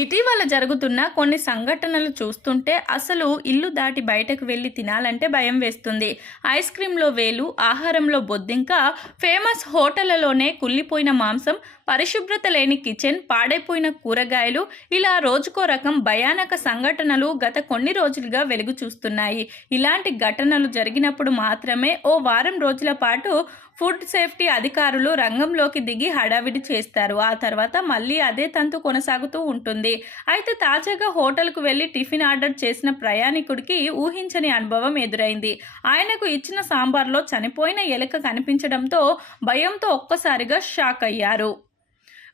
ఇటీవల జరుగుతున్న కొన్ని సంఘటనలు చూస్తుంటే అసలు ఇల్లు దాటి బయటకు వెళ్ళి తినాలంటే భయం వేస్తుంది. ఐస్ క్రీంలో వేలు, ఆహారంలో బొద్దింక, ఫేమస్ హోటళ్లలోనే కుళ్ళిపోయిన మాంసం, పరిశుభ్రత లేని కిచెన్, పాడైపోయిన కూరగాయలు, ఇలా రోజుకో రకం భయానక సంఘటనలు గత కొన్ని రోజులుగా వెలుగు చూస్తున్నాయి. ఇలాంటి ఘటనలు జరిగినప్పుడు మాత్రమే ఓ వారం రోజుల పాటు ఫుడ్ సేఫ్టీ అధికారులు రంగంలోకి దిగి హడావిడి చేస్తారు. ఆ తర్వాత మళ్ళీ అదే తంతు కొనసాగుతూ ఉంటుంది. అయితే తాజాగా హోటల్కు వెళ్లి టిఫిన్ ఆర్డర్ చేసిన ప్రయాణికుడికి ఊహించని అనుభవం ఎదురైంది. ఆయనకు ఇచ్చిన సాంబార్లో చనిపోయిన ఎలుక కనిపించడంతో భయంతో ఒక్కసారిగా షాక్ అయ్యారు.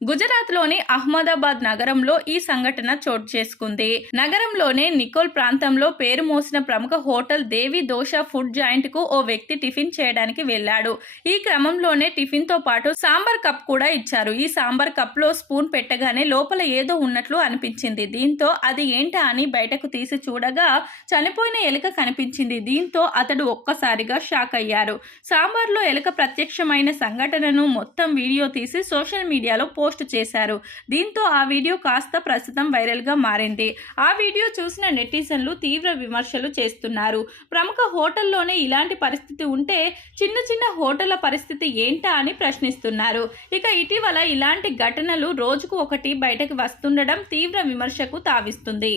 గుజరాత్లోని అహ్మదాబాద్ నగరంలో ఈ సంఘటన చోటు చేసుకుంది. నగరంలోనే నికోల్ ప్రాంతంలో పేరు మోసిన ప్రముఖ హోటల్ దేవి దోష ఫుడ్ జాయింట్ కు ఓ వ్యక్తి టిఫిన్ చేయడానికి వెళ్లాడు. ఈ క్రమంలోనే టిఫిన్ తో పాటు సాంబార్ కప్ కూడా ఇచ్చారు. ఈ సాంబార్ కప్ లో స్పూన్ పెట్టగానే లోపల ఏదో ఉన్నట్లు అనిపించింది. దీంతో అది ఏంటా అని బయటకు తీసి చూడగా చనిపోయిన ఎలుక కనిపించింది. దీంతో అతడు ఒక్కసారిగా షాక్ అయ్యారు. సాంబార్లో ఎలుక ప్రత్యక్షమైన సంఘటనను మొత్తం వీడియో తీసి సోషల్ మీడియాలో పోస్ట్ చేశారు. దీంతో ఆ వీడియో కాస్త ప్రస్తుతం వైరల్ గా మారింది. ఆ వీడియో చూసిన నెటిజన్లు తీవ్ర విమర్శలు చేస్తున్నారు. ప్రముఖ హోటల్లోనే ఇలాంటి పరిస్థితి ఉంటే చిన్న చిన్న హోటళ్ల పరిస్థితి ఏంటా అని ప్రశ్నిస్తున్నారు. ఇక ఇటీవల ఇలాంటి ఘటనలు రోజుకు ఒకటి బయటకు వస్తుండడం తీవ్ర విమర్శకు తావిస్తుంది.